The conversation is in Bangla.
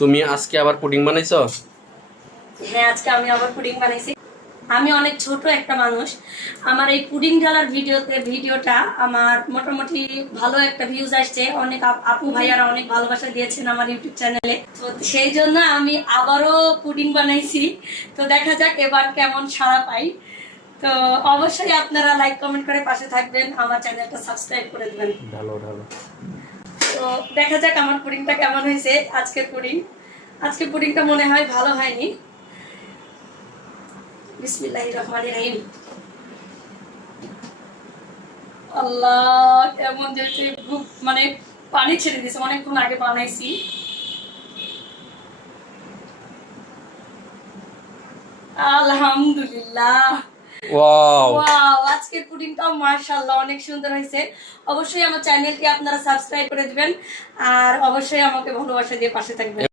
তুমি আজকে আবার পুডিং বানাইছো? হ্যাঁ, আজকে আমি আবার পুডিং বানাইছি। আমি অনেক ছোট একটা মানুষ, আমার এই পুডিং ঢালার ভিডিওটা আমার মোটামুটি ভালো একটা ভিউজ আসছে। অনেক আপু ভাইয়ারা অনেক ভালোবাসা দিয়েছেন আমার ইউটিউব চ্যানেলে, তো সেই জন্য আমি আবারও পুডিং বানাইছি। তো দেখা যাক এবার কেমন সাড়া পাই। তো অবশ্যই আপনারা লাইক কমেন্ট করে পাশে থাকবেন, আমার চ্যানেলটা সাবস্ক্রাইব করে দেবেন। ঢালো ঢালো। তো দেখা যাক আমার পুডিংটা কেমন হয়েছে। আজকের পুডিংটা মনে হয় ভালো হয়নি। বিসমিল্লাহির রহমানির রহিম। আল্লাহ, এমন যে খুব মানে পানি ছেড়ে দিয়েছে, অনেকক্ষণ আগে বানাইছি। আলহামদুলিল্লাহ। ওয়াও, ওয়াও, আজকের পুডিংটাও মাশাআল্লাহ অনেক সুন্দর হয়েছে। অবশ্যই আমার চ্যানেলটি আপনারা সাবস্ক্রাইব করে দিবেন আর অবশ্যই আমাকে ভালোবাসা দিয়ে পাশে থাকবেন।